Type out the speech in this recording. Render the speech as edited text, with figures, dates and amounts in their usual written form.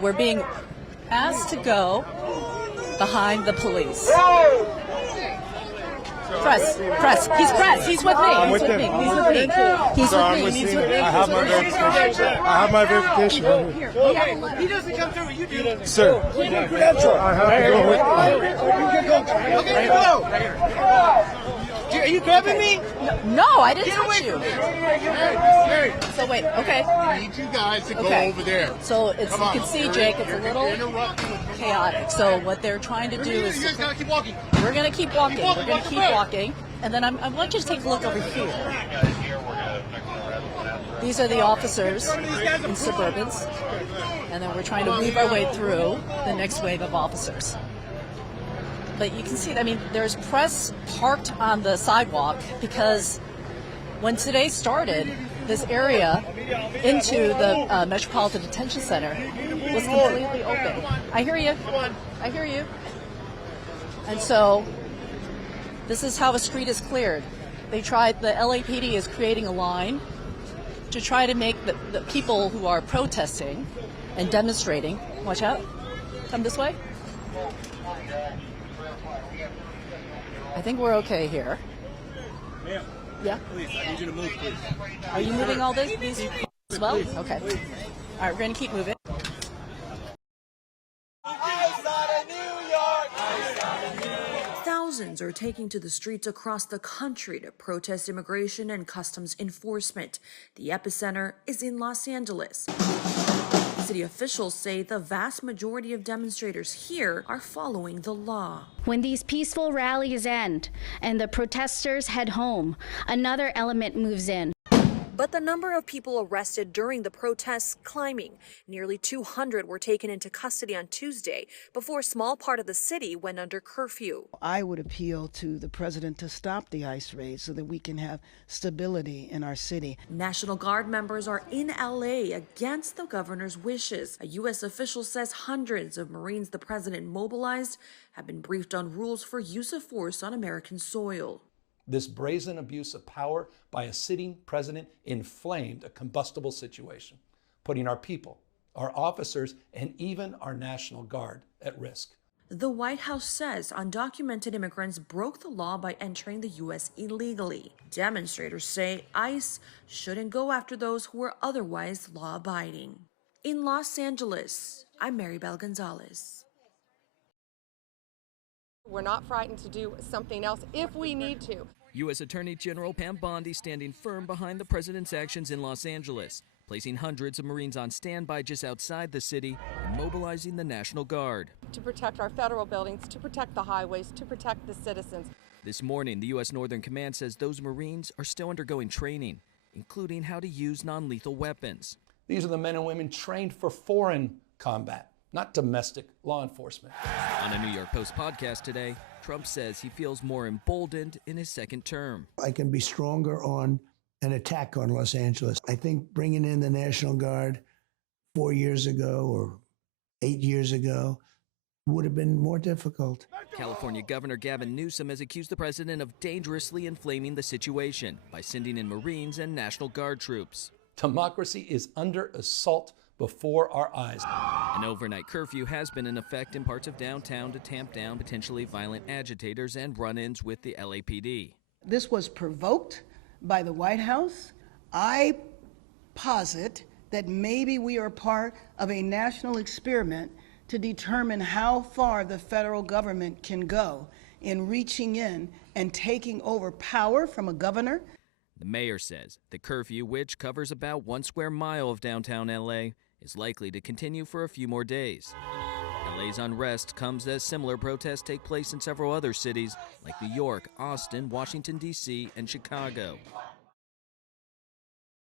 we're being asked to go behind the police. Press. He's press. He's with me. He's with me. I have my verification. I have my verification right here. He doesn't come through. You do. Sir, I have to go with Okay, go. Are you grabbing me? No, I didn't touch you. So wait, okay. I need you guys to go over there. So it's, you can see, Jake, it's a little chaotic. So what they're trying to do is You guys gotta keep walking. we're going to keep walking. We're going to keep walking. And then I want you to take a look over here. These are the officers in Suburbans. And then we're trying to weave our way through the next wave of officers. But you can see, I mean, there's press parked on the sidewalk because when today started, this area into the Metropolitan Detention Center was completely open. I hear you. I hear you. And so this is how a street is cleared. The LAPD is creating a line to try to make the people who are protesting and demonstrating, watch out, come this way. I think we're okay here. Ma'am. Yeah? Please, I need you to move, please. Are you moving all these as well? Okay. All right, we're going to keep moving. Thousands are taking to the streets across the country to protest immigration and customs enforcement. The epicenter is in Los Angeles. City officials say the vast majority of demonstrators here are following the law. When these peaceful rallies end and the protesters head home, another element moves in. But the number of people arrested during the protests climbing. Nearly 200 were taken into custody on Tuesday before a small part of the city went under curfew. I would appeal to the president to stop the ICE raids so that we can have stability in our city. National Guard members are in LA against the governor's wishes. A U.S. official says hundreds of Marines the president mobilized have been briefed on rules for use of force on American soil. This brazen abuse of power by a sitting president inflamed a combustible situation, putting our people, our officers, and even our National Guard at risk. The White House says undocumented immigrants broke the law by entering the U.S. illegally. Demonstrators say ICE shouldn't go after those who are otherwise law-abiding. In Los Angeles, I'm Maribel Gonzalez. We're not frightened to do something else if we need to. U.S. Attorney General Pam Bondi standing firm behind the president's actions in Los Angeles, placing hundreds of Marines on standby just outside the city and mobilizing the National Guard. To protect our federal buildings, to protect the highways, to protect the citizens. This morning, the U.S. Northern Command says those Marines are still undergoing training, including how to use non-lethal weapons. These are the men and women trained for foreign combat, not domestic law enforcement. On a New York Post podcast today, Trump says he feels more emboldened in his second term. I can be stronger on an attack on Los Angeles. I think bringing in the National Guard 4 years ago or 8 years ago would have been more difficult. California Governor Gavin Newsom has accused the president of dangerously inflaming the situation by sending in Marines and National Guard troops. Democracy is under assault before our eyes. An overnight curfew has been in effect in parts of downtown to tamp down potentially violent agitators and run-ins with the LAPD. This was provoked by the White House. I posit that maybe we are part of a national experiment to determine how far the federal government can go in reaching in and taking over power from a governor. The mayor says the curfew, which covers about 1 square mile of downtown LA, is likely to continue for a few more days. LA's unrest comes as similar protests take place in several other cities like New York, Austin, Washington, D.C., and Chicago.